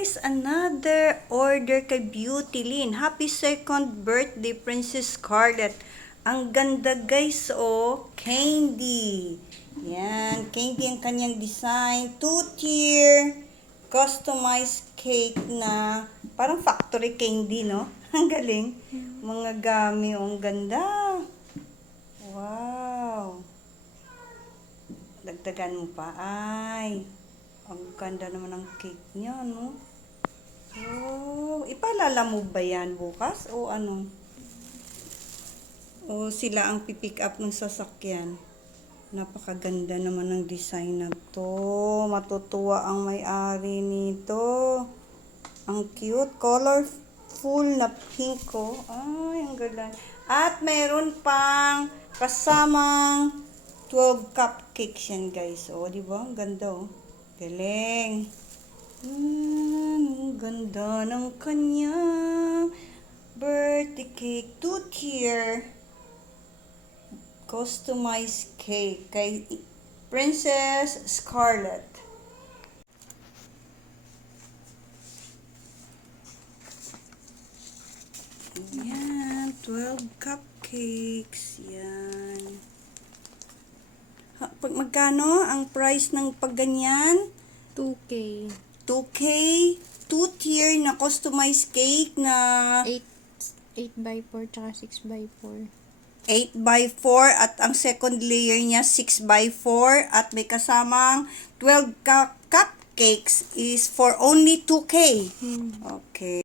guys, another order kay Beauty Lynn. Happy second birthday, Princess Scarlett. Ang ganda guys, oh, candy. Yan, candy ang kanyang design. 2-tier, customized cake na parang factory candy, no? Ang galing. Mga gami, oh, ang ganda. Wow. Dagdagan mo pa. Ay, ang ganda naman ng cake niya, no? Oh, ipalala mo ba yan bukas? O ano? O sila ang pipick up ng sasakyan? Napakaganda naman ng design na to. Matutuwa ang may-ari nito. Ang cute, colorful na pink, oh. Ay, ang ganda. At mayroon pang kasamang 12 cupcakes yan, guys. O, di ba? Ang ganda, oh. Galing. Ang ganda ng kanya. Birthday cake. 2-tier. Customized cake kay Princess Scarlett. Yan. 12 cupcakes. Yan. Pag magkano ang price ng pagganyan? 2K. 2K, 2-tier na customized cake na 8x4 tsaka 6x4. 8x4 at ang second layer niya 6x4 at may kasamang 12 cupcakes is for only 2K. Okay.